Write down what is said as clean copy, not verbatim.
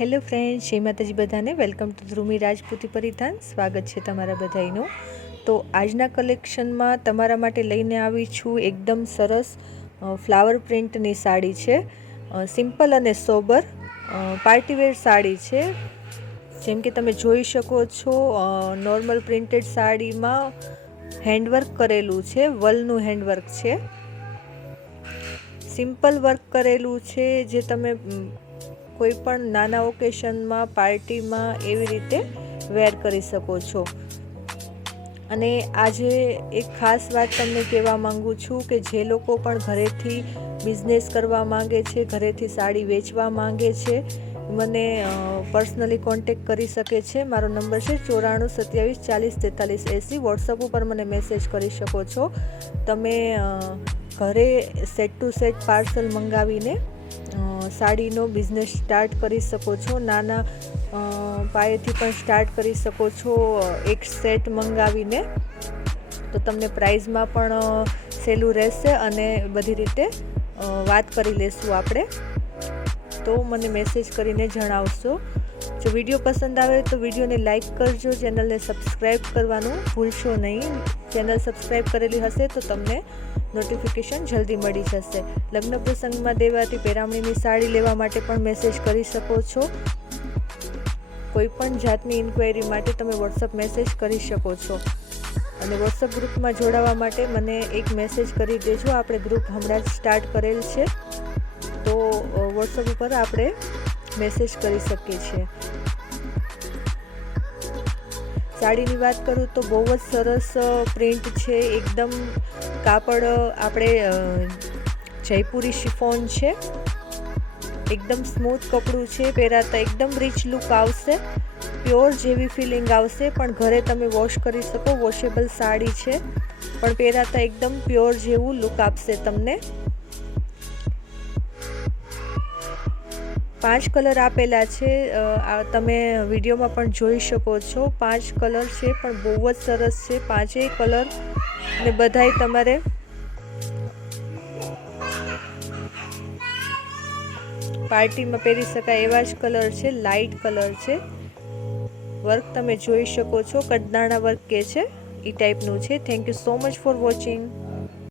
Hello friends, જય માતાજી બધાને. Welcome to Dhrumi Rajputi Paridhan. સ્વાગત છે તમારા બધાનું. તો આજના કલેક્શનમાં તમારા માટે લઈને આવી છું એકદમ સરસ ફ્લાવર પ્રિન્ટની સાડી છે. સિમ્પલ અને સોબર પાર્ટીવેર સાડી છે. જેમ કે તમે જોઈ શકો છો, નોર્મલ પ્રિન્ટેડ સાડીમાં હેન્ડવર્ક કરેલું છે, વલનું હેન્ડવર્ક છે. સિમ્પલ વર્ક કરેલું છે, જે તમે કોઈ પણ નાના ઓકેશનમાં, પાર્ટીમાં એવી રીતે વેર કરી શકો છો. અને આજે એક ખાસ વાત તમને કહેવા માંગુ છું કે જે લોકો પણ ઘરેથી બિઝનેસ કરવા માંગે છે, ઘરેથી સાડી વેચવા માંગે છે, મને પર્સનલી કોન્ટેક્ટ કરી શકે છે. મારો નંબર છે 94 27 40 43 80. વોટ્સઅપ ઉપર મને મેસેજ કરી શકો છો. તમે ઘરે સેટ ટુ સેટ પાર્સલ મંગાવીને સાડીનો બિઝનેસ સ્ટાર્ટ કરી શકો છો. નાના પાયેથી પણ સ્ટાર્ટ કરી શકો છો એક સેટ મંગાવીને. તો તમને પ્રાઇઝમાં પણ સહેલું રહેશે અને બધી રીતે વાત કરી લેશું આપણે. તો મને મેસેજ કરીને જણાવશો. જો વિડીયો પસંદ આવે તો વિડીયોને લાઇક કરજો, ચેનલને સબસ્ક્રાઈબ કરવાનું ભૂલશો નહીં. ચેનલ સબસ્ક્રાઈબ કરેલી હશે તો તમને નોટિફિકેશન જલ્દી મળી જશે. લગ્ન પ્રસંગમાં દેવાતી પેરામણીની સાડી લેવા માટે પણ મેસેજ કરી શકો છો. કોઈ પણ જાતની ઇન્ક્વાયરી માટે તમે વોટ્સઅપ મેસેજ કરી શકો છો. અને વોટ્સઅપ ગ્રુપમાં જોડાવા માટે મને એક મેસેજ કરી દેજો. આપણે ગ્રુપ હમણાં જ સ્ટાર્ટ કરેલ છે, તો વોટ્સઅપ ઉપર આપણે મેસેજ કરી શકીએ છીએ. સાડીની વાત કરું તો બહુ જ સરસ પ્રિન્ટ છે. એકદમ કાપડ આપણે જયપુરી શિફોન છે. એકદમ સ્મૂથ કપડું છે. પહેરાતા એકદમ રીચ લુક આવશે, પ્યોર જેવી ફિલિંગ આવશે. પણ ઘરે તમે વોશ કરી શકો, વોશેબલ સાડી છે. પણ પહેરાતા એકદમ પ્યોર જેવું લુક આપશે તમને. 5 કલર આપેલા છે, તમે વિડીયોમાં પણ જોઈ શકો છો. 5 કલર છે, પણ બહુ જ સરસ છે 5 કલર. ને બધાય તમારે પાર્ટીમાં પહેરી શકાય એવા જ કલર છે. લાઇટ કલર છે. વર્ક તમે જોઈ શકો છો, કડદાણા વર્ક કે છે એ ટાઈપનું છે. Thank you so much for watching.